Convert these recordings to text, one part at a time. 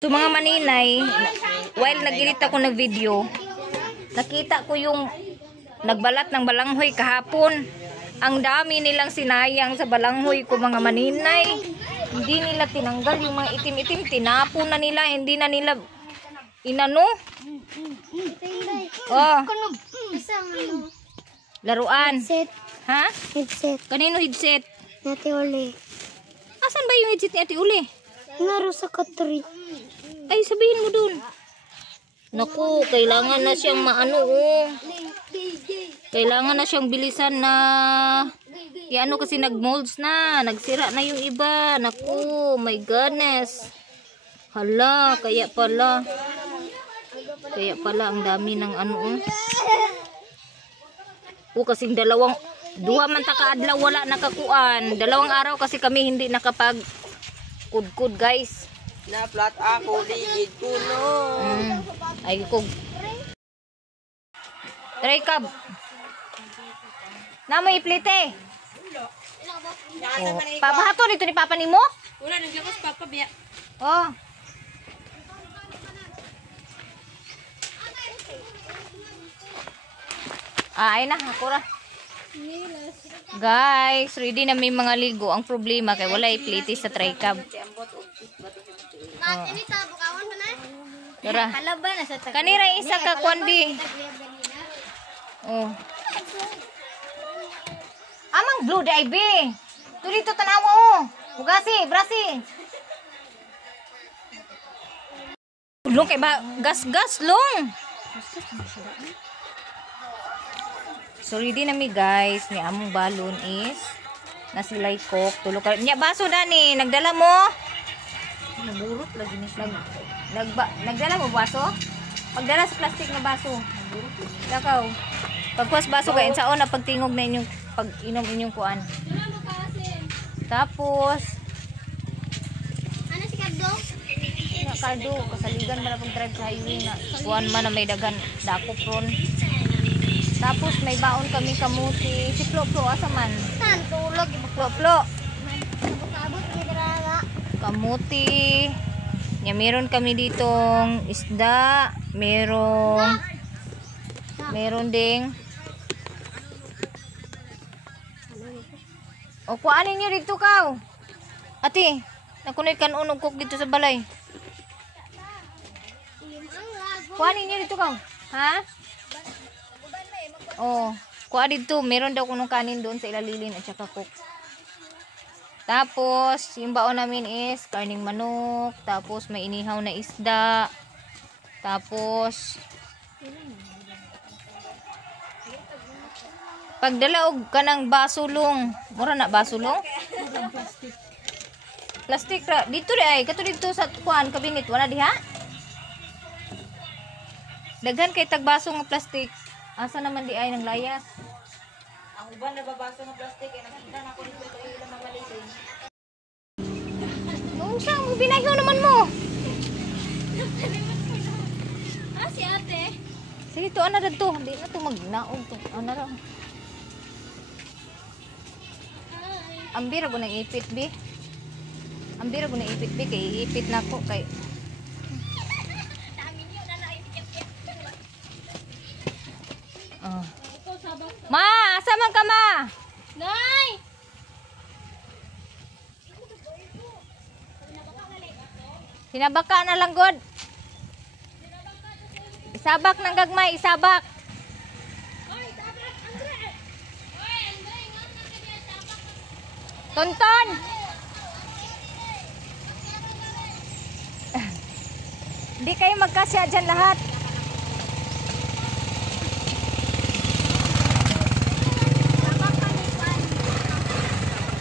So mga maninay, while nag-edit ako ng video, nakita ko yung nagbalat ng balanghoy kahapon. Ang dami nilang sinayang sa balanghoy ko mga maninay. Hindi nila tinanggal yung mga itim-itim, tinapon na nila, hindi na nila inano. Oh. Laruan. Headset. Ha? Headset. Kanino headset? Ate Uli. Asan ba yung headset ni Ate Uli? Naro sa katri. Ay, sabihin mo dun. Naku, kailangan na siyang maano oh. Kailangan na siyang bilisan na ano kasi nagmolds na. Nagsira na yung iba. Naku, my goodness. Hala, kaya pala. Kaya pala ang dami ng ano oh. Kasing dua man takaadlaw wala nakakuan. 2 araw kasi kami hindi nakapag kudkud guys. Na flat ako ligid puno. Ay kog. Try kab. Namoy iplite. Oh. Papahato dito ni papa nimo? Wala naglabas papa biya. Oh. Ay na, ako ra. Guys, ready na may mga ligo. Ang problema kay wala iplite sa try cab. Tara. Kanira isa ka kwandi. Oh. Amang blue day be. Tulito tanawa oh. Hugasi, brasi. Long kay ba gas-gas long. So ready na mi guys, ni among balon is nasilay coke, tulo ka. Nya baso dani, nagdala mo? Naburot lagi ni siya. Nagdala mo baso? Pagdala sa plastic na baso. Lakaw. Pagkuas baso kay saon na pagtingog na inyong pag-inom inyong kuan. Tapos Ano si Cardo? na Cardo, kasaligan man pag drive sa highway na kuan man na may dagan dako pron. Tapos may baon kami kamuti. Si Flo asa man? Saan? Tulog. Flo. Abot gidraga. Kamuti. Nya meron kami ditong isda, meron ding o kuanin niyo dito kaw. Ate, nakunay kan unog cook dito sa balay. Kuanin niyo dito kaw. Ha? Oh, kuha dito, meron daw kunong kanin doon sa ilalilin at saka cook. Tapos, yung baon namin is karning manok, tapos may inihaw na isda. Tapos pagdalaog ka ng basulong. Mura na basulong? Plastic ra. Dito di ay, kato dito sa kuan kabinet wala diha. Daghan kay tagbaso nga plastic. Asa naman di ay ng layas? Ang uban na babaso ng plastic ay nakita na ko dito kay ilang mamalisin. Nung siya, binayaw naman mo. Si ate. Sige to, ano na to? Hindi na to magnaog to. Ano na? Ambira ko ng ipit, bi. Ambira ko ng ipit, bi. Kay ipit na ko. Kay... Ma! Asa man ka, ma? Nay! Sinabaka na lang, God. Isabak ng gagmay, isabak. Tonton! Hindi kayo magkasya dyan lahat.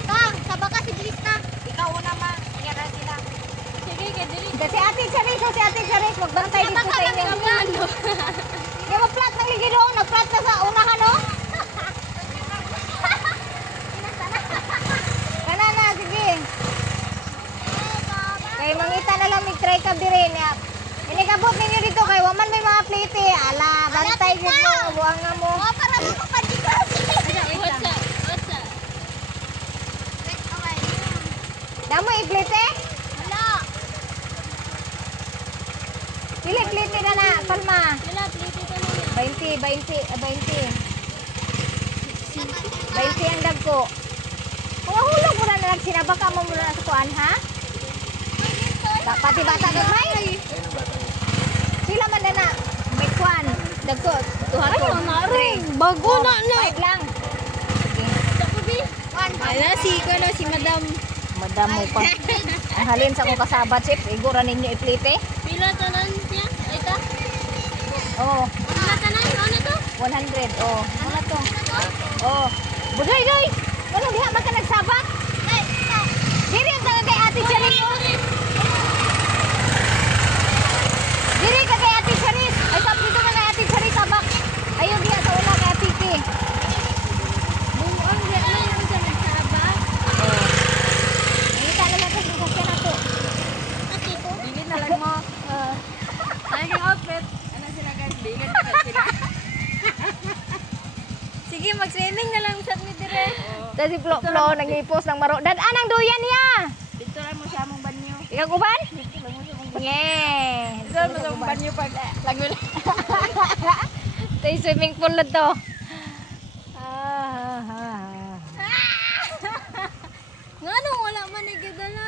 Kang, sabaka si Glista. Ikaw una ma, ingara sila. Sige, kadili. Si Ate Charis, magbantay dito sa inyo. Yung mag-plat ng ligi doon, nag-plat na sa unahan, no? Kana na, sige. Kaya mangita na lang, mag-try ka din. Inikabot ninyo dito, kaya waman may mga plate. Ala, bantay dito, buwang nga mo. Oh, para mo kapadigas. What's up? Damo i-plate? Wala. Pili plite na na, Salma. Wala, plito ka na yan. 20 ang dagko. Mga hulog mo na nagsinabaka mo muna sa kuan, ha? Pati bata ka, may? Sila man na na. May kuan. Dagko. Tuhato. Ay, amaring. Bago na na. 5 lang. Sige. Ala, si Madam. Madam mo pa. Ang halin sa kong kasabat, chef. Igura ninyo iplite. Pila tanan niya? Ay ta? Oo. Pila tanan? Ano to? 100. Oh. Ano to? Oh. Buday, doy. Ano diha man ka nagsabat? Diri ang taga kay Ate Charis. Diri ka kay Ate Charis. Ay sabi dito na kay Ate Charis sabak. Ayun diha sa una kay Ate Kiki. Bumuang diya na yung sa nagsaba. Oh. Nakita na lang kasi kasi na to. Ate ko? Bili na lang mo. Ay, yung outfit. Ano sila guys? Bigan na sila. Sige, mag-swimming na lang sa ni dire. Kasi flo nangipos ng maro. Anang duyan niya. Dito lang mo sa among banyo. Ikaw uban? Dito lang mo sa among banyo. Yeah. Dito lang mo sa among banyo pag lagwil. Ito yung swimming pool na to. Nga no, wala man nagdala.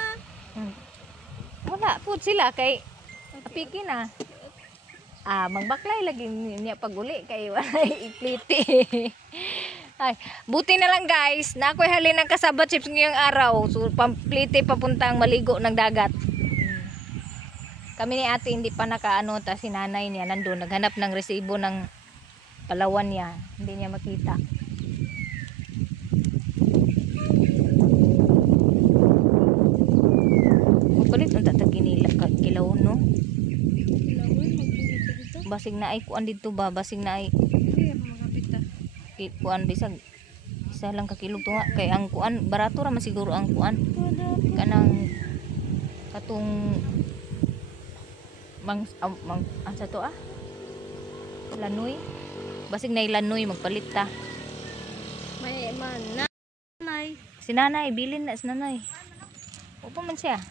Wala po sila kay apiki na. Magbaklay lagi niya pag-uli kay wala ipliti. Ay, buti na lang guys, na ako'y halin ng kasabat chips ngayong araw. So, pampliti papuntang maligo ng dagat. Kami ni ate hindi pa nakaano, ta si nanay niya nandun, naghanap ng resibo ng Palawan niya. Hindi niya makita. Mapalit ang tataginila kilawon, no? Basig na ay kuan dito ba? Basig na ay kuan bisag isa lang ka kilo tunga kay ang kuan barato ra man siguro ang kuan kanang katong asa to lanoy basig na lanoy magpalit ta May man na. Nay. si nanay bilin na si nanay upo man siya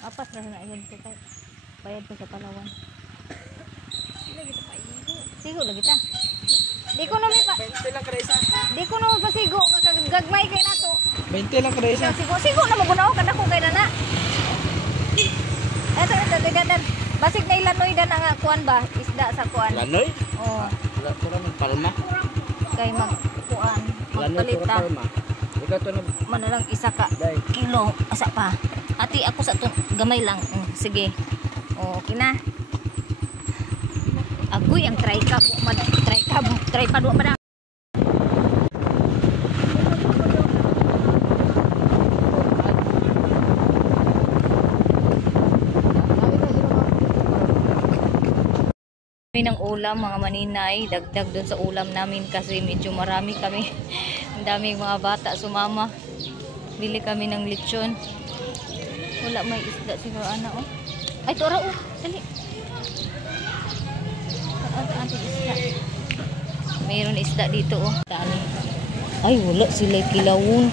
apas ra na yun ko kay bayad ko sa Palawan sigo lagi ta di ko naman pa 20 lang kada isa. di ko naman pasigo nga gagmay kay nato 20 lang kada isa. sigo na magunaw kada ko kay nana eto tigadan basig na ilanoy dan nga kuan ba isda sa kuan Lanoy? oh Wala ko naman palma. kay mag kuan Lanoy ko magpalita palma. Ikaw to na manalang isa ka day. kilo asa pa ati ako sa to gamay lang sige okay na agoy ang try ka pa do pa ng ulam mga maninay dagdag doon sa ulam namin kasi medyo marami kami ang daming mga bata sumama bili kami ng lechon wala may isda siguro ana ay tora dali isda mayroon isda dito dami ay wala sila kilawon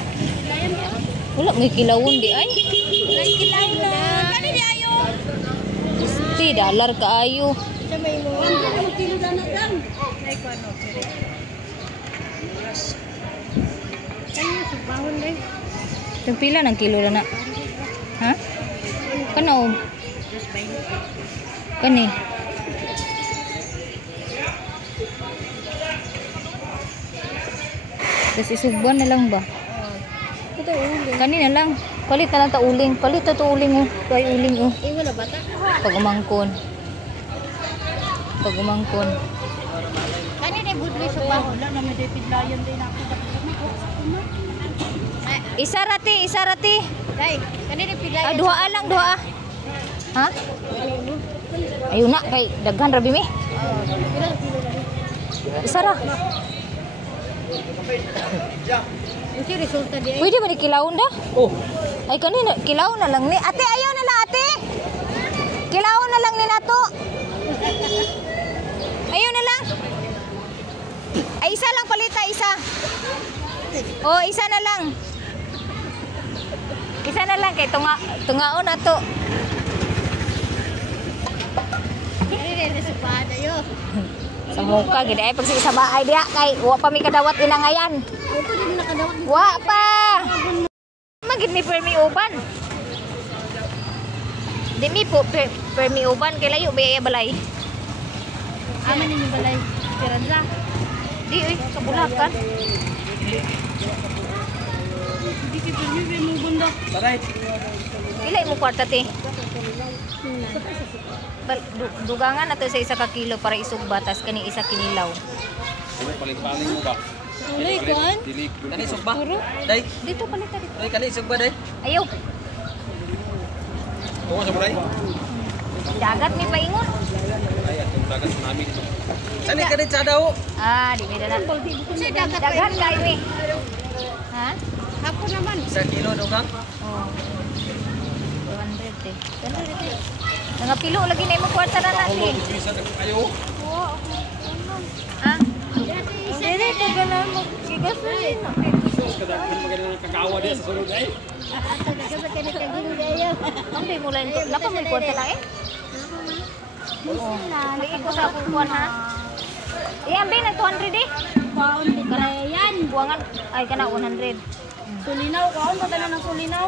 wala may kilawon di ay Kilawon na. Kani di ayo. ti dollar kaayo Sa may mo. Ang kilo na lang. Ay ko ano, sir. Kani sa bahon day. yung pila ng kilo na ha kano kani tapos isugban na lang ba Ito uling. kani na lang palit na lang ta uling palit to uling kay uling Eh wala bata. pag umangkon Kani di budli sa bahon. Wala na may pidlayan din ako. isa rati Day, kani di pilay. duha lang ha ayun na kay daghan rabi mi isa ra Ito resulta di ay. pwede ba ni kilawon da Oh, ay kanina kilawon na lang ni ate ayaw na lang ate kilawon na lang ni nato ayaw na lang ay isa lang palita isa isa na lang kay tungaon na to Sa muka gid ay pag sa bahay diha kay wa pa mi kadawat inangayan. Ito din nakadawat. Wa pa. Magid ni permi uban. Di mi po permi uban kay layo ba balay. Aman ninyo balay. Piranza. Di oy sa Bulacan. Hindi kay permi mo bunda. Taray. Ilay mo kwarta te. Dugangan na to sa isa ka kilo para isog batas kani isa kinilaw. Ano paling-paling mo ba? Ulay kan? Kani isog ba? Day. Dito palita dito. Ay, kani isog ba, day? Ayaw. Oo, sa buray. Dagat mi paingon. Ay, atong dagat tsunami dito. Sani ka rin sa daw? Ah, di mi na. Kasi dagat Daghan kay mi. Ha? Ako naman. 1 kilo dugang? Oh. 200 eh. 200 eh. Nga pilo lagi na mo kwarta na natin. Bisa na kayo. Ha? Hindi ko gana mo gigas na rin. Kada maganda ng kakawa din sa sulod ay. Hindi mo lang ito. Napa mo kwarta lang eh? Oo. Lagi ko sa akong kuwan ha. Iambi na 200 eh. Kaon di kaya yan. Buwangan. Ay kana 100. Sulinaw, kaon mo tayo ng sulinaw.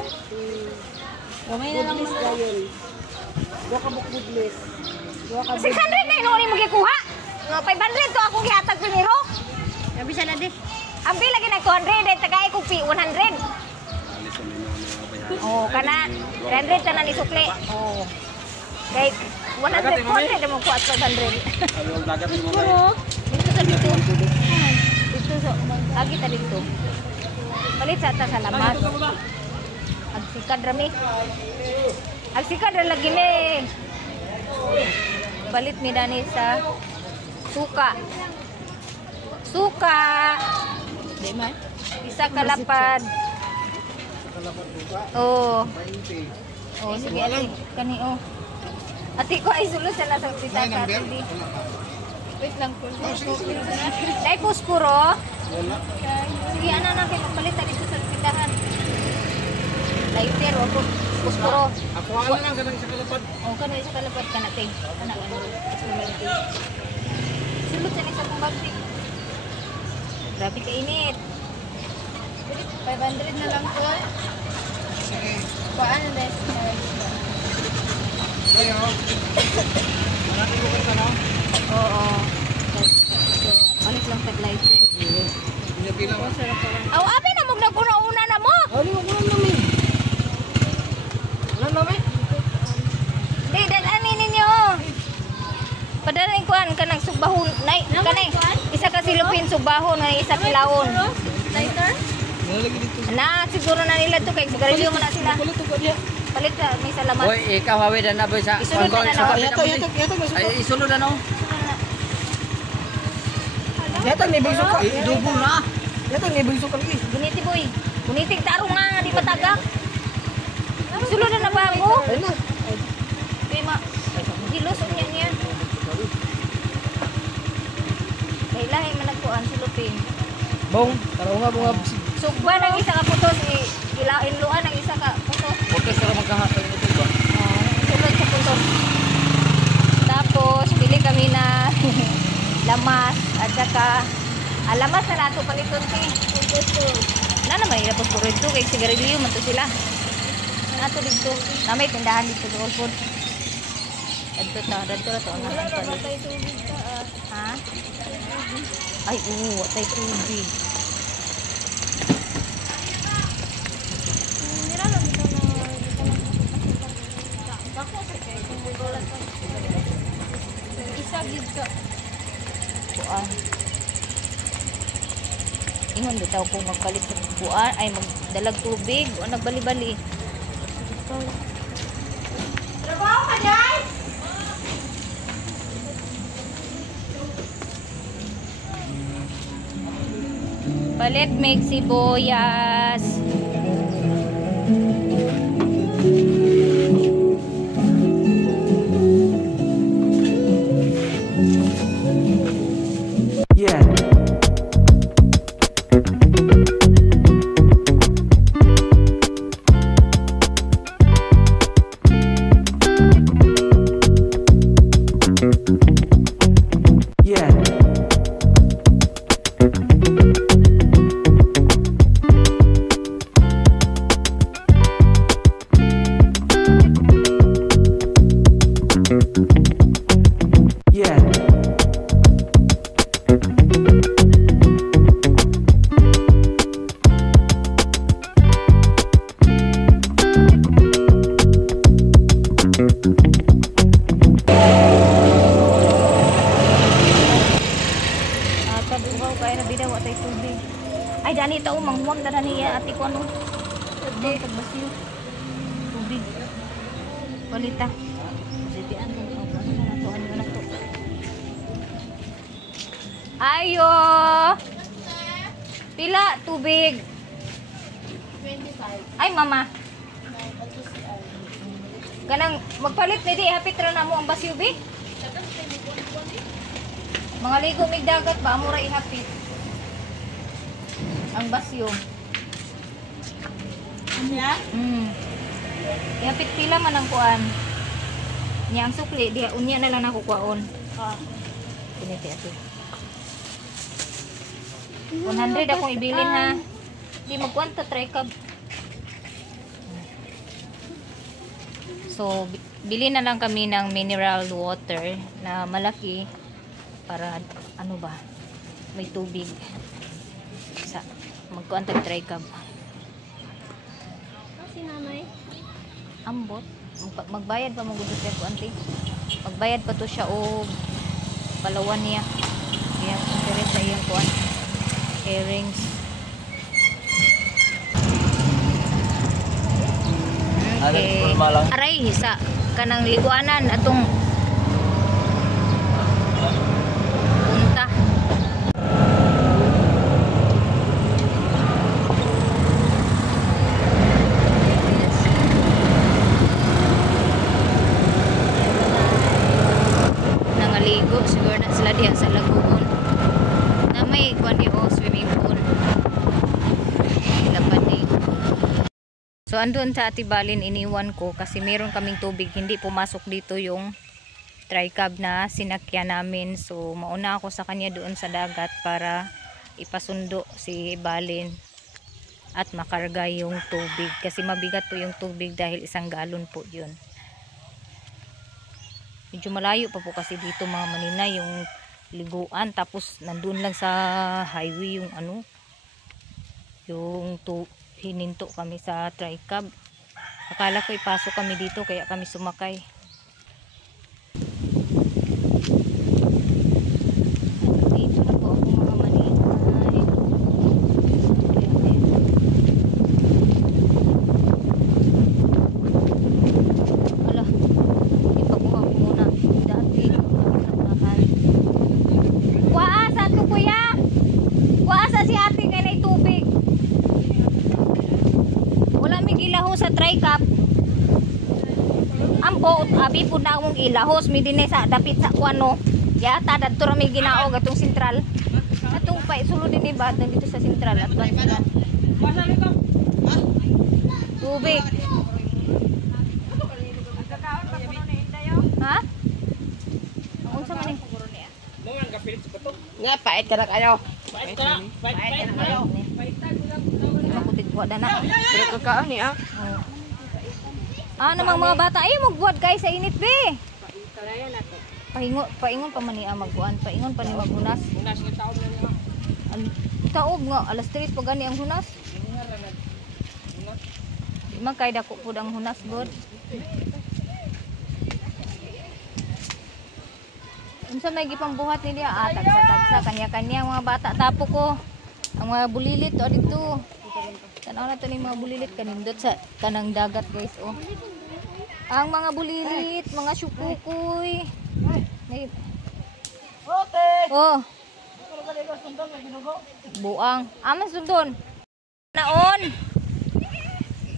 Gamay na lang mo. Dua ka bukbudlis. 600 na inuuni mo gikuha. Nga 500 to akong gihatag primero. Gabi sa ladi. Ambi lagi ng 200 ay tagay ko 100. Oh, kana 300 ta na ni sukli. Oh. Kay 100 400 mo kuha sa 100. Ayaw dagat mo ba? Dito sa dito. Dito sa lagi ta dito. Palit sa ta sa lamas. Agsikad rami. Agsikad ra lagi ni. Balit mi dani sa suka. Suka. Di man. Isa kalapad. Oh. Oh, sige ate. Kani oh. Ate ko ay sulod sa lasang sita sa ate. Wait lang po. Dai kuskuro. Sige ana na kay magpalit ta dito sa tindahan. Lighter o kuskuro. Ako ang lang kanang sa kalapad. Oh, kani isa kalapad kana te. Ana ano. Sulod sa isa kong bagsi. Grabe ka init. 500 na lang po. Sige. Paano dahil? Kayo. Malaki mo ka na. Oo. So, balik lang tag lighter. Pinapila mo. Aw, abi na mo naguna-una na mo. Ano mo kulang namin? Wala namin? Di ani ninyo. Padaling kuan kanang sugbahon. Nay, kanay. Isa ka silupin sugbahon nga isa kilawon. Lighter? Nalagi dito. Na siguro na nila to kay sigarilyo mo na sila. Kulit ko diya. Palit na may salamat. Oy, ikaw hawi na boy sa. Isunod na na, no? Yato. Ay, isunod na no. Yato ni bigso ka. Idubo na. Yato ni bigso ka lagi. Guniti boy. Guniting tarong nga di patagak. Sulod na ba ako? Ay na. Kay ma. Gilos unya niya. Lahi man nagkuan silupin. Bong, taro nga bunga. Sugba ng isa ka putos ilain luan ng isa ka putos. Podcast para magkahatag nito ba? Sulod sa putos. Tapos bili kami na lamas at saka lamas na nato paliton ti. Na naman ila puro ito kay sigarilyo man to sila. Nato dito. Na may tindahan dito doon po. Dito na to na. Ha? Ay, oo, watay tubig. Isa gid ka. Kuan. Ingon bitaw kung magpalit sa kuan ay magdalag tubig o nagbali-bali. Trabaho ka guys. Palit mig sibuyas. Yeah. Yeah. Kadugaw kaya na bidaw atay tubig. Ay dani ta manghuwag na niya ati ko ano. Ate pagbasiyo. Tubig. Balita. Sitian ko ano na to. Ayo. Pila tubig? 25. Ay mama. Kanang magpalit na di hapit ra na mo ang basyo bi. Mga ligo mig dagat ba amura ihapit. Ang basyo. Niya? Ihapit pila man ang kuan. Nya ang sukli diha unya na lang ako kuaon. Piniti ati. 100 akong ibilin ha. Di magkuan ta try kab. So bili na lang kami ng mineral water na malaki para ano ba may tubig sa magkuan tag try kab. Si nanay. Ambot magbayad pa magudot yan ko auntie. Magbayad pa to siya o palawan niya. Iyang interest sa iyang kuan earrings. Okay. Aray sa kanang liguanan atong punta. Nangaligo siguro na sila diha sa lagoon. Na may kuan di o swimming pool. Lapan ni. So andun sa Atibalin iniwan ko kasi meron kaming tubig, hindi pumasok dito yung tricab na sinakyan namin. So mauna ako sa kanya doon sa dagat para ipasundo si Balin at makarga yung tubig kasi mabigat po yung tubig dahil 1 galon po yun. Medyo malayo pa po kasi dito mga manina yung liguan, tapos nandun lang sa highway yung ano yung hininto kami sa tricab. Akala ko ipasok kami dito kaya kami sumakay. Dito na po ako mga maninay. Ala, ipakuha ko muna. Dati, kuwaasa to kuya. Kuwaasa si ate kaya na tubig. Wala may gilahos sa tricab. Ambo abi pud na akong gilahos mi dinay sa dapit sa kuano. Yata dadto ra may ginaog atong sentral. Atong pa sulod din ba dito sa sentral at bansalan. Tubig. Ha? Unsa man ni? Nga pait ka na kayo. Makutig ko na. Pero kakaon ni ah. Namang mga bata ay magbuhat guys sa init be. Paingon pa man niya magbuan, paingon pa ni maghunas. Taob nga alas 3 pa gani ang hunas. Di man kay dako pud ang hunas god. Unsa may gipang buhat ni dia tagsa kanya-kanya mga bata tapo ko. Ang mga bulilit o dito. Tanaw na to ni mga bulilit kanindot sa kanang dagat guys oh. Ang mga bulilit, mga syukukoy. Okay. Oh. Buang. Aman sundon. Naon.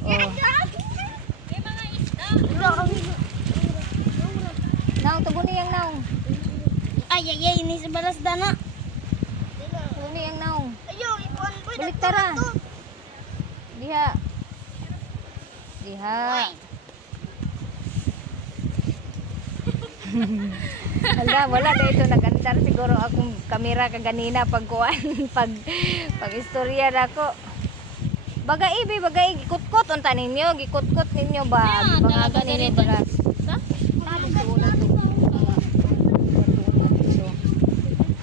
Oh. Naong tugon niyang naong. Ay ini sa balas dana. Tugon niyang naong. Ayo ikuan ko. Balik tara. Diha. Diha. Wala dito nagandar siguro akong kamera kaganina pagkuan pag istorya nako. Bagay gikutkot unta ninyo, gikutkot ninyo ba? Mga ganini bagas.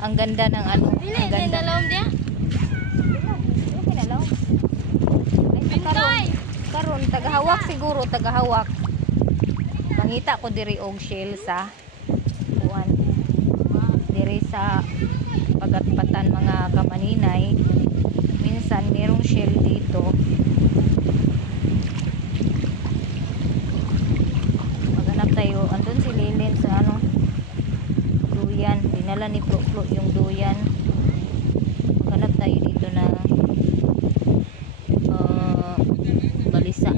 Ang ganda ng ano, ang ganda. dia. Karon tagahawak siguro, tagahawak. Mangita ko diri og shell sa kuan. Diri sa pagatpatan mga kamaninay. Minsan merong shell dito. Maghanap tayo. Andun si Lilin sa ano, duyan. Dinala ni Pro yung duyan. Maghanap tayo dito na balisa.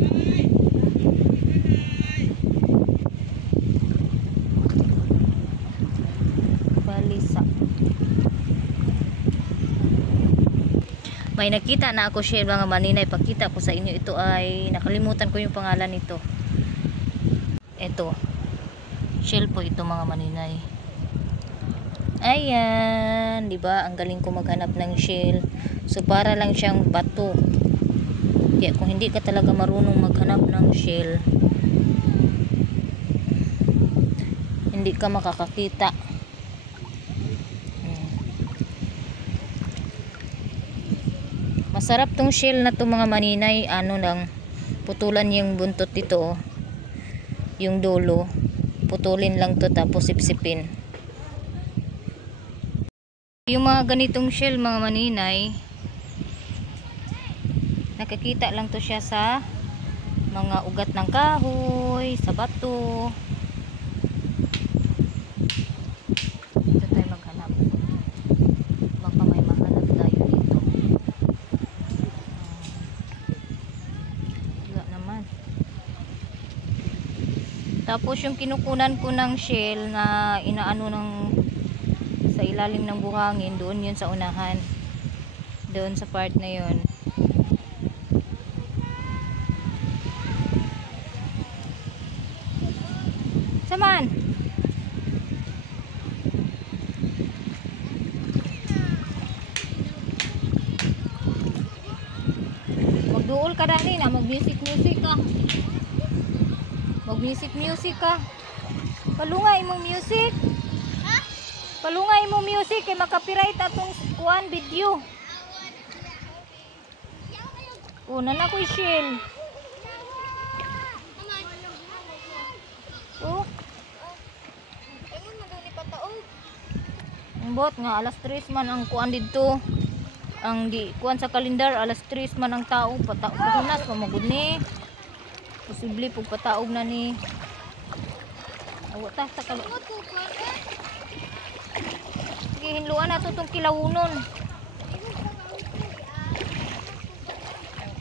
May nakita na ako shell mga maninay. Pakita ko sa inyo. Ito ay nakalimutan ko yung pangalan nito. Ito shell po ito mga maninay. Ayan, di ba? Ang galing ko maghanap ng shell. So para lang siyang bato. Kaya kung hindi ka talaga marunong maghanap ng shell, hindi ka makakakita. Masarap tong shell na to mga maninay. Ano lang, putulan yung buntot dito, oh. Yung dulo, putulin lang to tapos sipsipin. Yung mga ganitong shell mga maninay, nakikita lang to siya sa mga ugat ng kahoy, sa bato. Dito tayo maghanap. Baka may mahanap tayo dito. Wala naman. Tapos yung kinukunan ko ng shell na inaano ng sa ilalim ng buhangin, doon yun sa unahan. Doon sa part na yun. Saman. Magduol ka dani na, mag-music ka. Mag-music ka. Palungay imong music. Palungay imong music kay makapiright atong kuan video. Una na ko shell. Oh. Ang bot nga alas 3 man ang kuan didto. Ang di kuan sa kalendar alas 3 man ang tao, pataog na mamagud ni. Posible pug pataog na ni. Awa ta sa kalo. Sige, hinluan na ito itong kilawunon.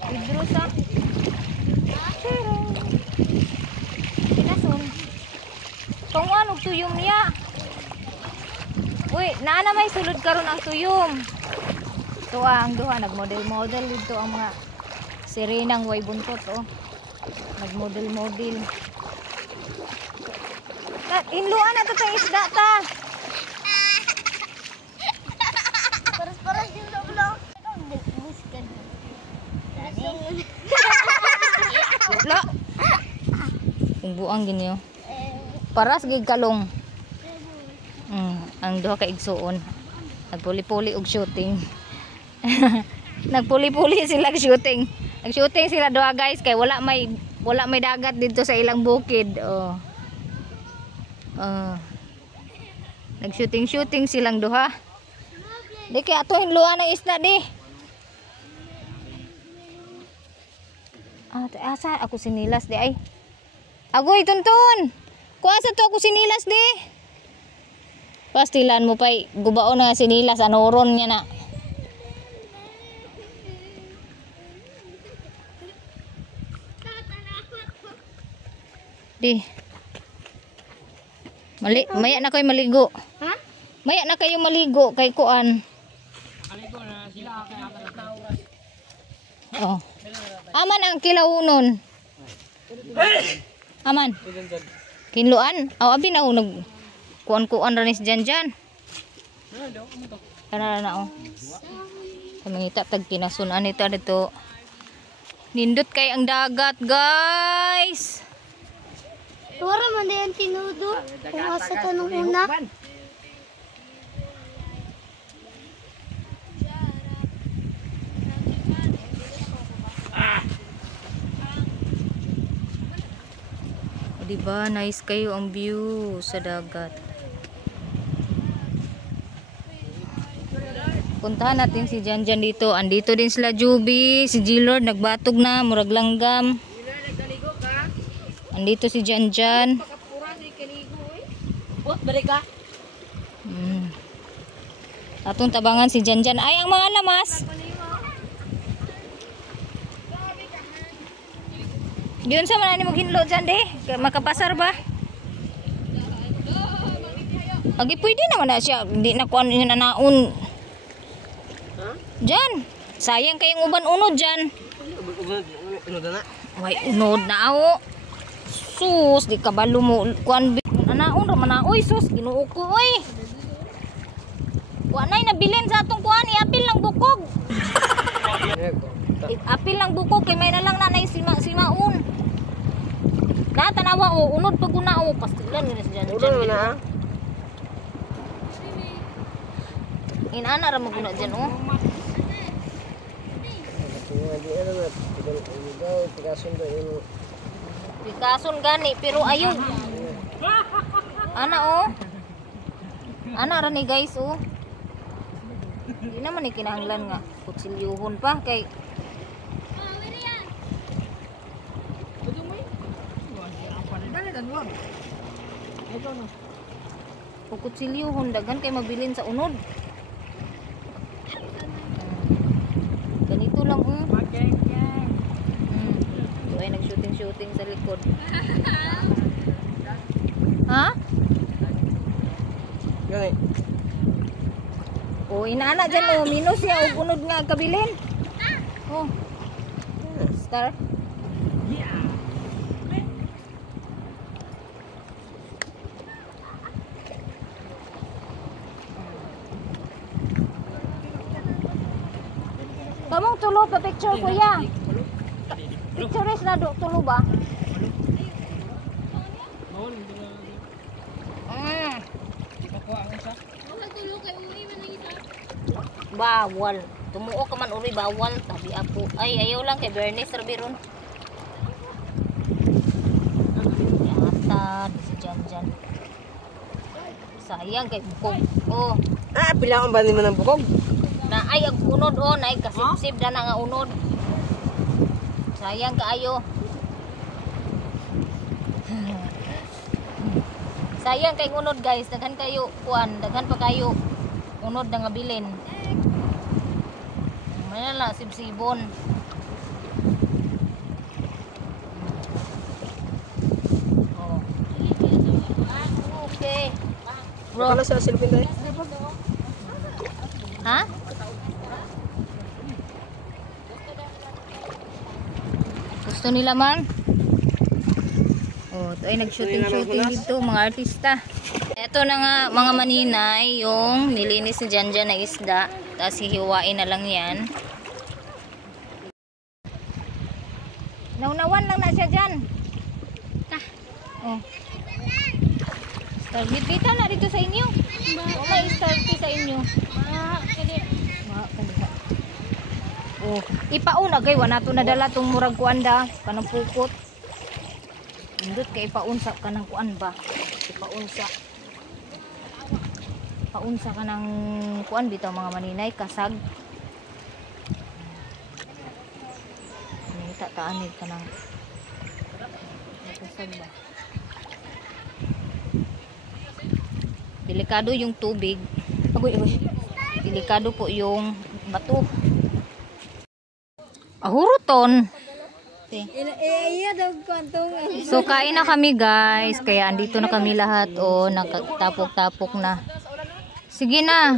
Idros ha. Pinason. Tunguan og tuyom niya. Uy, naana may sulod karon ang tuyom. Ito ang duha. Nagmodel-model dito ang mga sirenang way buntot. Oh. Nagmodel-model. Hinluan na ito itong isda ta. Paras din daw lang. Wala. Kung buang gini oh. Paras gig kalong. Ang duha ka igsuon. Nagpuli-puli og shooting. Nagpuli-puli sila og shooting. Nag-shooting sila duha guys kay wala may dagat dito sa ilang bukid. Oh. Nag-shooting silang duha. Di kaya ato hinluan ng isda di. Asa ako sinilas di ay. Agoy tuntun. Kuha sa to ako sinilas di. Pastilan mo pa'y gubaon nga sinilas anoron niya na. Di. Maya na kayo maligo. Ha? Maya na kayo maligo kay kuan. Aligo na sila kaya tao. Oh. Aman ang kilawunon. Aman. Kinluan. Aw abi na nag kuan-kuan ranis dyan. Kana na oh. Kamangita tag kinasunan dito. Nindot kay ang dagat, guys. Tora man din tinudo. Kung asa tanong una. O, diba? Diba? Nice kayo ang view sa dagat. Puntahan natin si Janjan dito. Andito din sila Juby, si G-Lord nagbatog na, murag langgam. Andito si Janjan. Balik ka. Atong tabangan si Janjan. Ay, ang mga lamas. Diyon sa manani maghinlo dyan, de. Makapasar ba? Agi, pwede naman na siya. Hindi na kuan yung nanaon. Diyan. Sayang kayong uban unod dyan. Way, unod na ako. Sus, di ka ba kuan nanaon ra man oy, sus, ginuo ko oy. Wa nay nabilin sa atong kuan, iapil lang bukog. Apil lang bukog kay may na lang nanay simaun. Na tanawa o unod pag una o pastilan ni sa diyan. Ulo na. Inana ra maguna diyan o. Pikason gani pero ayo. Ana o. Ana ra ni guys o. Di naman ni kinahanglan nga kutsilyuhon pa kay kutsilyuhon dagan kay mabilin sa unod. Ganito lang ay nag-shooting sa likod. Ha? Gani. O inaana dyan o, minus siya o unod nga kabilin. Oh. Star. Kamong tulo pa picture kuya. Picture is na tulo ba? Bawal. Tumuo ka man uri bawal. Tabi ako. Ay, ayaw lang kay Bernice Rabiron. Yata. Si Janjan. Sayang kay bukog. Oh. Ah, pila ang bali mo ng bukog? Na ay ang unod oh. Na ay kasip-sip na nga unod. Sayang kaayo. Sayang kay unod guys. Daghan kayo kuan. Daghan pa kayo. Unod na nga bilin. Manala sibsibon. Oh. Okay. Bro. Wala sa silpin tayo. Ha? Gusto nila man? Oh, ito ay nag-shooting dito mga artista. Ito na nga mga maninay yung nilinis ni Janjan na isda. Tapos hihiwain na lang yan. Naunawan lang na siya dyan. Oh. Stargipita na dito sa inyo. O may stargipita sa inyo. Oh, ipauna kay wala to nadala tong murag kuanda kanang pukot. Indot kay ipaunsa kanang kuan ba? Ipaunsa. Paunsa kanang kuan bitaw mga maninay kasag. Ni taanid kanang kasag ba? Delikado yung tubig. Agoy. Delikado po yung bato. Ahuruton. So kain na kami guys. Kaya andito na kami lahat. O nakatapok-tapok na. Sige na.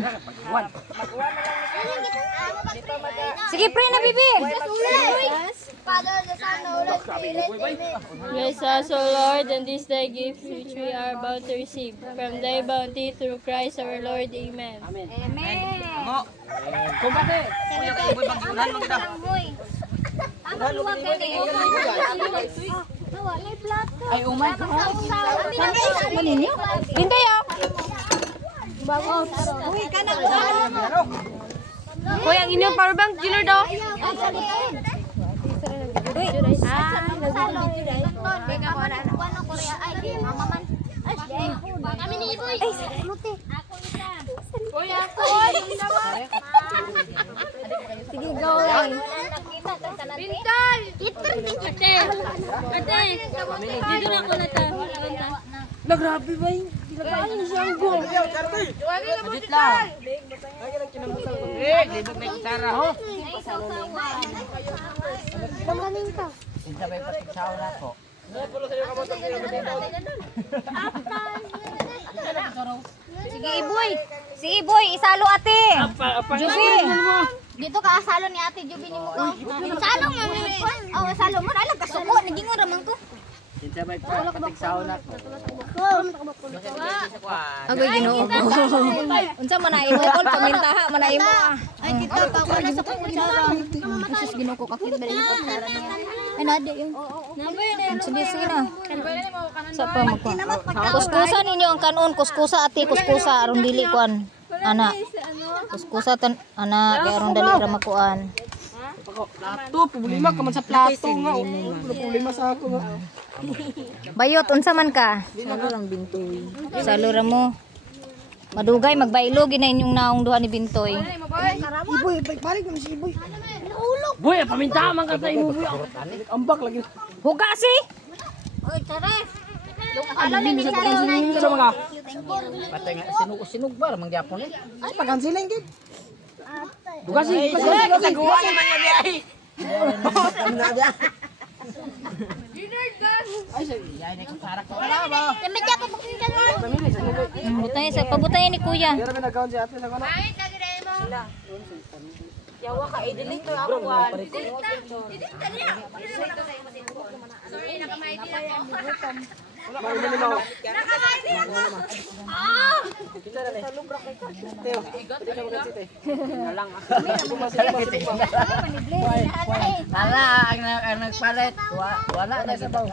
Sige pre na bibi. Bless us, O Lord, and this thy gift which we are about to receive. From thy bounty through Christ our Lord. Amen. Amen. Kumbate. Kuya kayo boy bagsunan mo kita. Ay, oh my God. Maninyo. Hintay ah. Uy, kanang ano? Kuya, ang inyong powerbank, Gilard oh. Kami ni Iboy. Sige, go lang. Bintol! Ate! Ate! Dito na ako na ta. Na grabe ba yun? Kinakain niya siya ang go. Adit lang. Libog na gitara ho. Sinsabay patiksaw na po. Sige, Iboy. Si Iboy, isalo ate. Jubi. Dito ka asalo ni Ate Jubi ni mo. Salo mo ni. Oh, salo mo ala kasuko nagingon raman ko. Sinsabay patiksaw na po. Agoy Ginoo ko. Unsa man na imo kon pamintaha man na imo. Ay kita pa ko na sa kutsara. Sus Ginoo ko kakit dali ko kutsara niya. Ay nade yung. Sige na. Sa pa magpa. Kuskusa ninyo ang kanon, kuskusa ate, kuskusa aron dili kuan. Ana. Kuskusa tan ana kay aron dali ra makuan. Plato, problema ka man sa plato nga. Problema sa ako nga. Bayot unsa man ka? Salo lang Bintoy. Salo ra mo. Madugay magbaylo gina inyong naong duha ni Bintoy. Iboy, balik naman si Iboy. Boy, paminta man ka sa imo boy. Ambak lagi. Hugasi. Oy, Chares. Ala ni ni salo na. Sa mga Patay nga sinug ba mang gyapon eh. ay pagansiling gid. Dugasi, taguan man nga biyahe. Ay, Yay na kutsara ko wala ba. Medya ko pakinggan mo. Butay sa pabutay ni kuya. pero may nagkaon si ate sa kono. Yawa ka, i-delete to ako. May minimaw. Wala ang nagpalit. Wala na sa baw.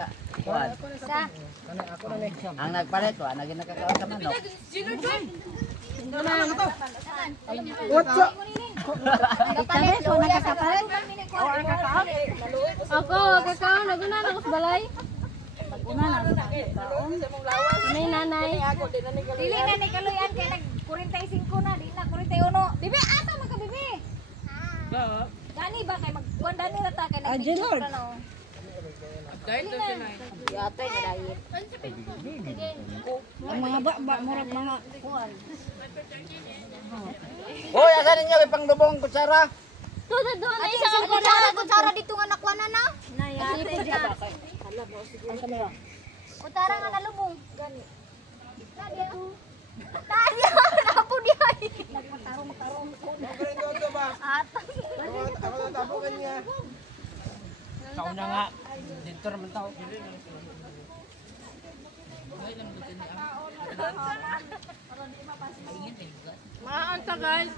Ang nagpalit wala na nakakaon sa manok. What's up? Chares mo nakakapalit. Ako, kakao, nagunan ako sa balay. May nanay. Dili na ni kaluyan kay nag 45 na, di na 41. Bibi asa man ka bibi? Gani ba kay magkuan dani ra ta kay nag Lord. Ang mga ba murag mga kuan. Hoy, asa ninyo may panglubong kutsara? Tuto doon na Ate isa sa ang kutsara. kutsara dito nga nakuha na na. Nayate dyan. Kutsara nga nalubong. Gani. Nadia. Nadia, napo di ay. Nagmatarong ko. Ata. Ako na tapukan niya. Taon na nga. Dito naman tao. Maanta guys.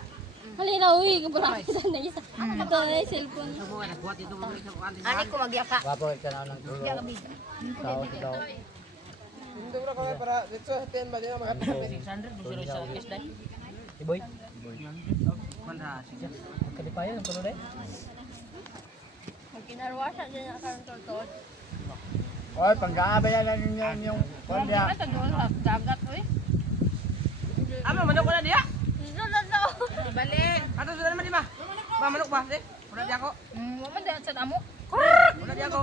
Halina, uwi. Kabalaki na isa. Ito ay cellphone. Ani ko magyaka. Wapo ka na ng tulo. Tao daw. Hindi mo na kami para dito sa ten ba din makatapos. Iboy. Kadipayan ang tulo dai. Kinarwasa dyan ang karang tortol. Hoy, panggaabay na ninyo yung kondya. Ito doon sa dagat, uy. Ama manok na diya. Dito na daw. Balik. Ato sudah naman di ba? Ba manok ba? Di. Wala di ako. Mama dyan sa damo. Wala di ako.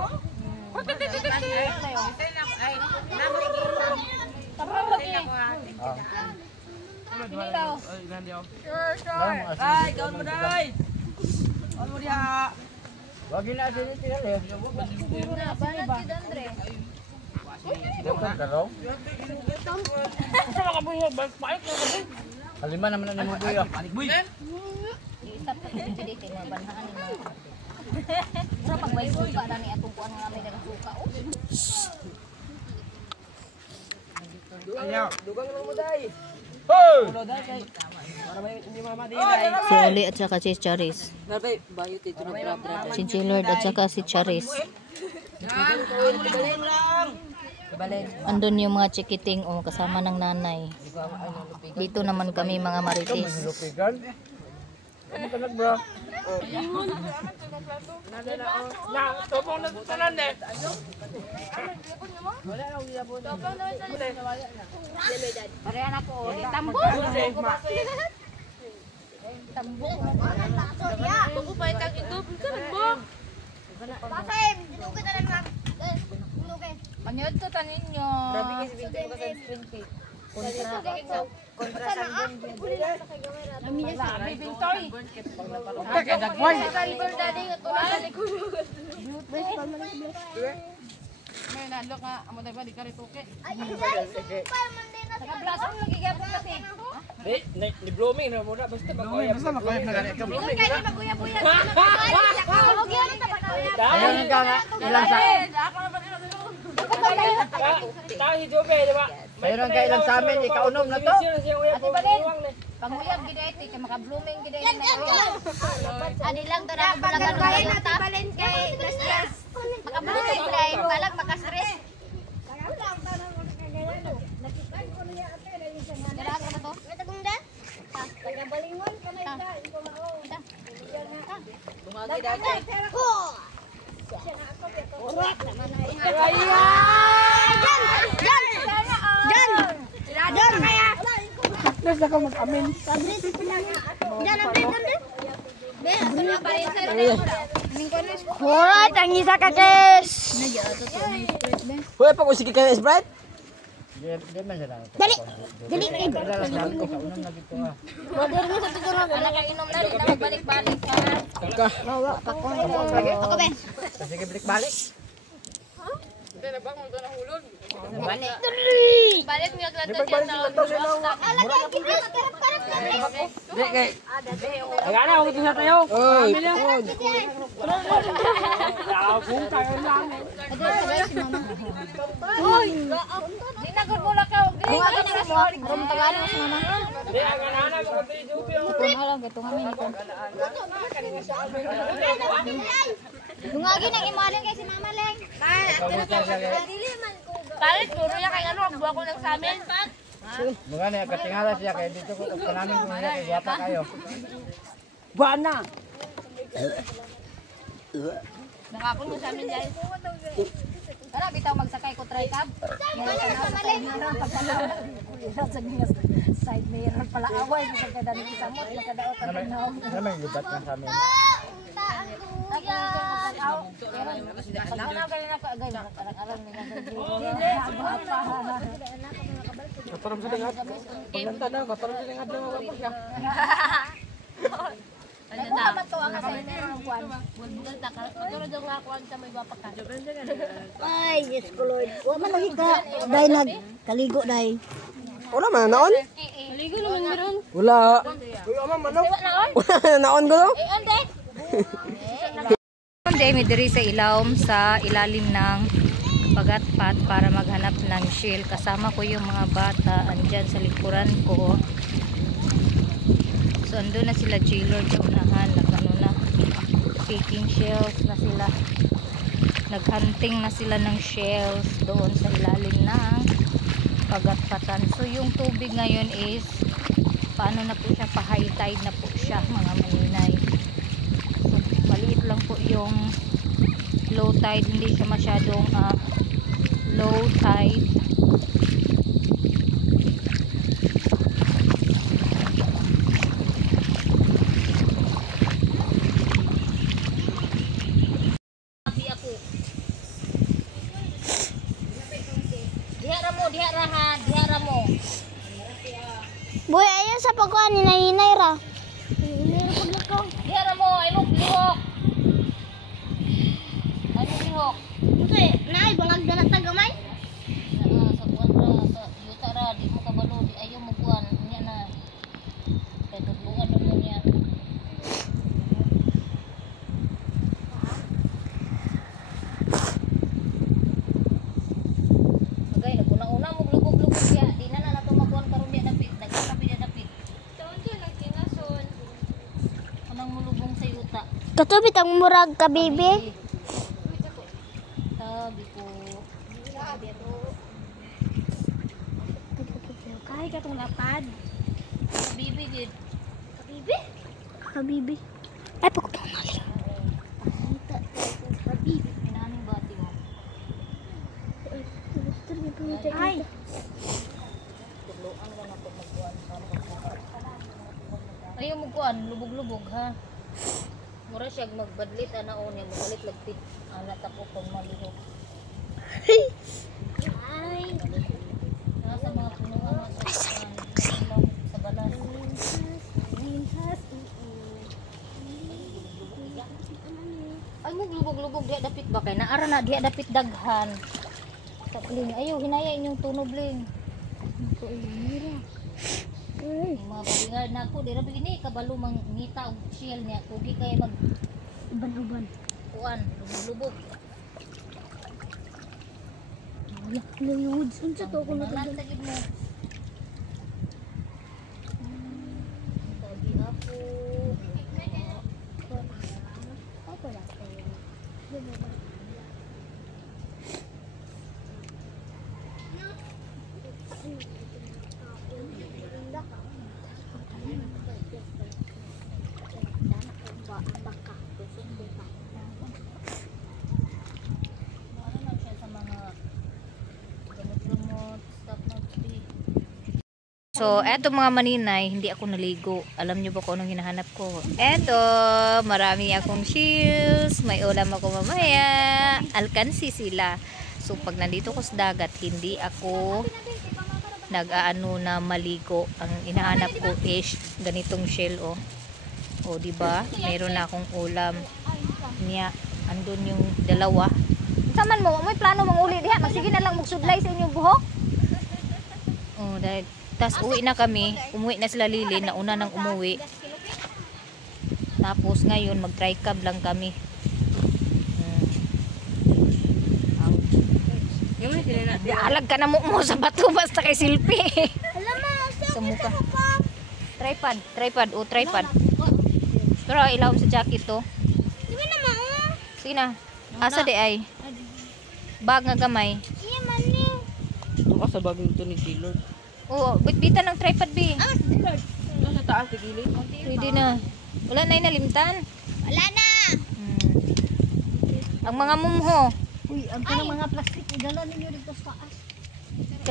Tapos lagi. Ikaw. Ay, gandi ako. Sure. Ay, gaon mo dai. Gaon mo diha. Wag na sini tira. Dapat karo. Halima naman na mo buyo. Boy. Isap ka dito dito na banhaan mo. Pero pag may suka na ni atong kuan nga may dagang suka. Ayaw. Dugang lang mo dai. Hoy. Ulo dai kay. Para may hindi mama di dai. Si Oli at saka si Charis. Nabay, bayot ito na brad. Si Lord at saka si Charis. Galing lang. Andun yung mga chikiting o kasama ng nanay. Dito naman kami mga marites. Lupigan. Talag bro. Na, topong na tanan de. Parehan ako. Tambo. Tambo. Ako pa itang ito. Sabog. Panyod to tanin nyo. Grabe kasi binti ko sa spring cake. Kontra sa Sabi bintoy. Kaya dagway. May nalo ka. Amo tayo ba di ka rituke. Nakablasong lagi gapon kasi. Di blooming na muna basta makoy. Basta makoy na ganit ka. Ingon kayo maguya-buya. Ayun ka nga. Ilang sa... Tahi jobe, di ba? Mayroon ka ilang sa amin, ikaunom na to. Ate Balen. Panguyab gid ay kay maka-blooming gid ay na. Ani lang to na balagan kay Ate Balen kay stress. Maka-blooming kay balag maka-stress. Kailangan ko na to. Tagunda. Tagabalingon kamay ka iko mao. Bumagi dati. Nes na ka mag-amin. Alright, ang isa ka kes. Hoy, pag usigi ka na Sprite? Di man sila. Dali. Dali. Ikaunom na dito ah. Anak kay inom na rin na magbalik-balik ha. Ako ben. Sige, balik-balik. Balik mo naglantan yan na. Di kay. Agana ako dito sa tayo. Oy. Abong tayo namin. Di na gud mula ka. Di na na mo. Rum tagalan sa mama. Di agana na ko tayo jubi. Tunga lang gatungan mi nito. Dungagi nang imalin kay si Mama Leng. Balik, duro niya kay ano, buwa ko lang sa amin. Mga na, katingala siya kaya dito ko namin kung niya kay guwapa kayo. Bana. Nakapon mo sa amin guys. Tara bitaw magsakay ko try cab. Side mirror pala away sa kada ni samot nakadaot ka na. Naman libat na sa amin. Ayan. Pag na kay na agay aram ni Kaparam sa tingat. Pagkanta na, kaparam sa tingat na mga siya. Ano na? to ang sa inyo kuan. Bulbugal ta ka. Pero dong lakuan sa may bapak ka. Ay, Diyos ko Lord. Wa man lagi ka. Dahil nagkaligo dahil. Wala man, naon? Maligo naman meron. Wala. Uy, ama, manok. Naon ko no? Demi diri sa ilawom sa ilalim ng pagatpat para maghanap ng shell. Kasama ko yung mga bata andyan sa likuran ko. So andun na sila J-Lord sa unahan. Nagano na picking shells na sila. Naghunting na sila ng shells doon sa ilalim ng pagatpatan. So yung tubig ngayon is paano na po siya, pa high tide na po siya mga maninay. So maliit lang po yung low tide, hindi siya masyadong low tide. Dihara mo. Boy, ayan sa pagkuhan ni Nainay ra. Dihara mo, ay mo lihok. Ay mo lihok. Kasi, naay, bangag na natagamay. Sa kuwan ra, sa yuta ra, di mo kabalo, di ayaw mo kuwan. Niya na. Kaya tutulungan mo niya. Bagay, naguna-una mo glubog-glubog siya. Di na na nato makuwan karon diya dapit. Nagkakapi diya dapit. Doon siya nagtinason. Anang mulubong sa yuta. Katubit ang murag ka, baby. Sabi ko. Kaya ka itong lapad. Bibi gid. Baby? Habibi. Ay, pagod na naling. Habibi, pinaming bati mo. Ay. Ayaw mo kuan, lubog-lubog ha. Mura siya magbadlit ana o niya magalit lagtit. Ana tako pag malihok. Ay. Nasa mga punuan sa balas. Ay mo lubog-lubog diya dapit ba kay naara na diya dapit daghan. Sa bling ayo hinaya inyong tunobling. Yung mga balingar na ako, di na begini, kabalo mang ngita o shield niya, kugi kaya mag Uban-uban. kuan, lubog-lubog. Luyod. Unsa to ko Nalan sa gid mo. Tagi ako. Ano lang siya sa mga gamot-gamot, stuff na tea. So, eto mga maninay, hindi ako naligo. Alam niyo ba kung anong hinahanap ko? Eto, marami akong shields. May ulam ako mamaya. Alkansi sila. So, pag nandito ko sa dagat, hindi ako nag-aano na maligo. Ang hinahanap ko is ganitong shell, oh. O, diba? Meron na akong ulam. Niya, andun yung dalawa. Saman mo, may plano mong uli diha. Magsige na lang magsudlay sa inyong buhok. Oh, dahil tas uwi na kami. Umuwi na sila Lili, nauna nang umuwi. Tapos ngayon mag-try cab lang kami. Alag ka na mo sa bato basta kay silpi. Sa mukha. Tripod, oh tripod. Pero ilawom sa jacket to. Sige na mo. Sige na. Asa di ay? Bag nga gamay. Iya man ni. Ito ka sa bagong ito ni Gaylord. Oo, bitbitan ng tripod B. Nasa taas, tigilid. Pwede na. Wala na nalimtan. Wala na. Ang mga mumho. Uy, ang kanang mga plastic idala ninyo dito sa taas.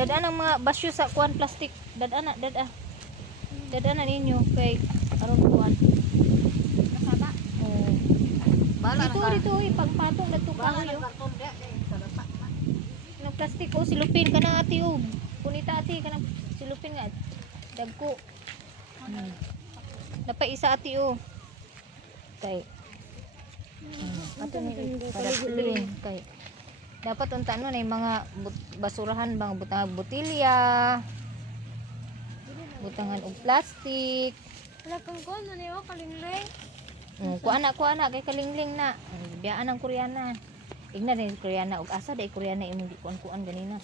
Dadaan ang mga basyo sa kuan plastic. Dadaan na, dadaan na ninyo kay aron kuan. Kasama. Oo. Dito, ipagpatong na to kahoy. Kanang plastic o silupin ka na ati o. Kunita ati kanang silupin nga. Dagko. Napaisa ati o. Kay. Ato ni para silupin kay. Dapat unta no na mga basurahan bang butang botilya. Butangan og plastic. Wala kang kuwan, ano yun, kalingling. Kuana kay kalingling na. Biyaan ang Koreana. Igna din Koreana og asa day Koreana imong gikuan-kuan ganina.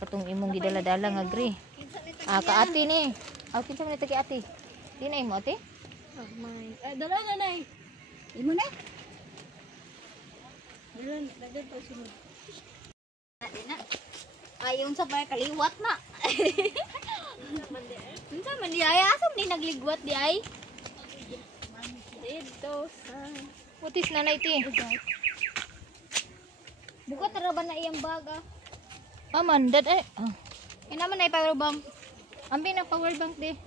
Katong imong gidala-dala nga gri. Ka ate ni. Kinsa man tagi ate? Di na imo ate? Ay, dala na na eh. Imo na. Ayun sa may kaliwat na. Unsa man di ay asam ni nagligwat di ay? Dito sa... What is nanay ti? Bukat ra ba na iyang baga? Aman dad ay. Ina man ay power bank. Ambi na power bank di.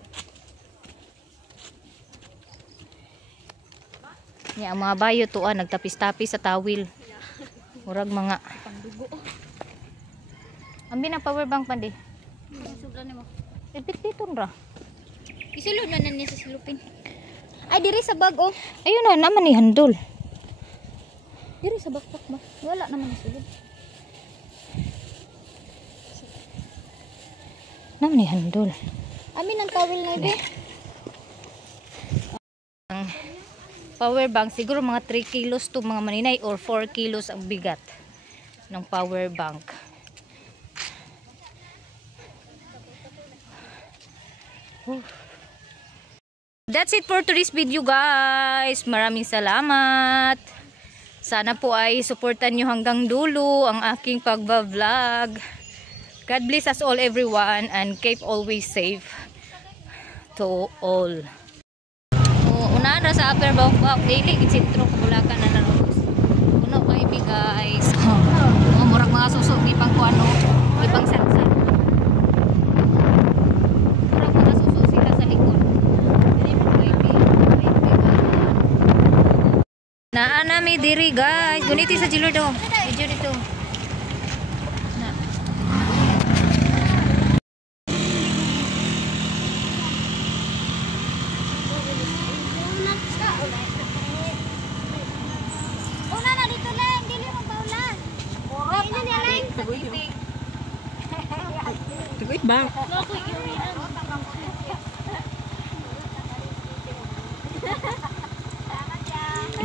Nya ang mga bayo to nagtapis-tapis sa tawil. Murag mga ambi na power bank pa di. Sublan nimo. Ipit-piton ra. Isulod na niya sa silupin. Ay diri sa bag oh. Ayun na naman ni handol. Diri sa backpack ba? Wala naman isulod. Naman ni handol. Amin ang towel na ibe. Ang power bank siguro mga 3 kilos to mga maninay or 4 kilos ang bigat ng power bank. That's it for today's video guys. Maraming salamat. Sana po ay suportan nyo hanggang dulo ang aking pagba-vlog. God bless us all everyone and keep always safe to all. unahan ra sa Upper Bangkok, dili gid sentro Bulacan na naros. Puno kay guys. Oh, murag mga suso di pang kuano, di pang sansan. Murag mga suso sila sa likod. Dili mo kay naa nami diri guys. Guniti sa Jilo do. Video dito. Na. Una na dito lang, dili mo baulan. Ini ni lang. Tugoy ba?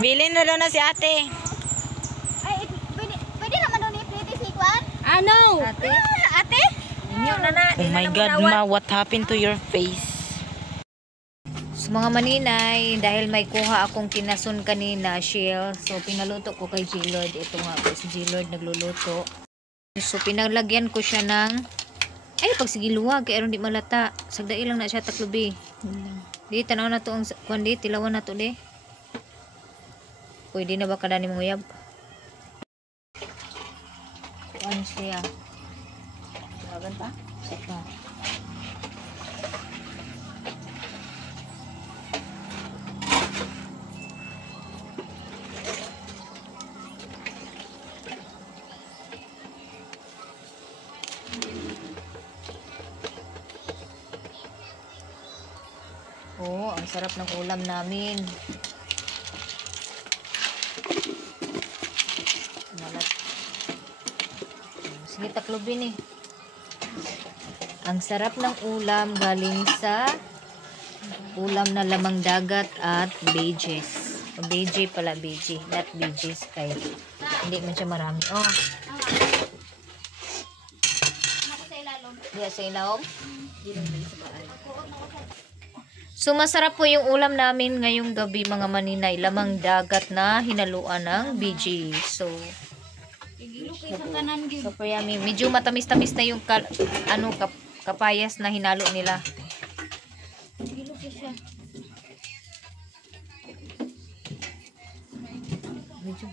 Bilin na daw na si ate. Ay, pwede naman doon i-plate si Kwan? Ano? Ate? Ate? Oh my God, ma, what happened to your face? So mga maninay, dahil may kuha akong kinason kanina, Shield. So pinaluto ko kay G-Lord. Ito nga po si G-Lord nagluluto. So pinalagyan ko siya ng ay pagsigiluwag kay aron di malata. Sagdai lang na siya taklubi. Di tanaw na to ang kundi tilawan na to di. Pwede na ba kada ni mong uyab? Kuan siya. Lagan pa? Saka. Oh, ang sarap ng ulam namin. Malat. Sige, taklobin eh. Ang sarap ng ulam galing sa ulam na lamang dagat at veggies. Veggie pala, veggie. Not veggies kay hindi man siya marami. Oh. Diya sa ilaw. So masarap po yung ulam namin ngayong gabi mga maninay. Lamang dagat na hinaluan ng veggie. So super yummy. Medyo matamis-tamis na yung kapayas na hinalo nila. Medyo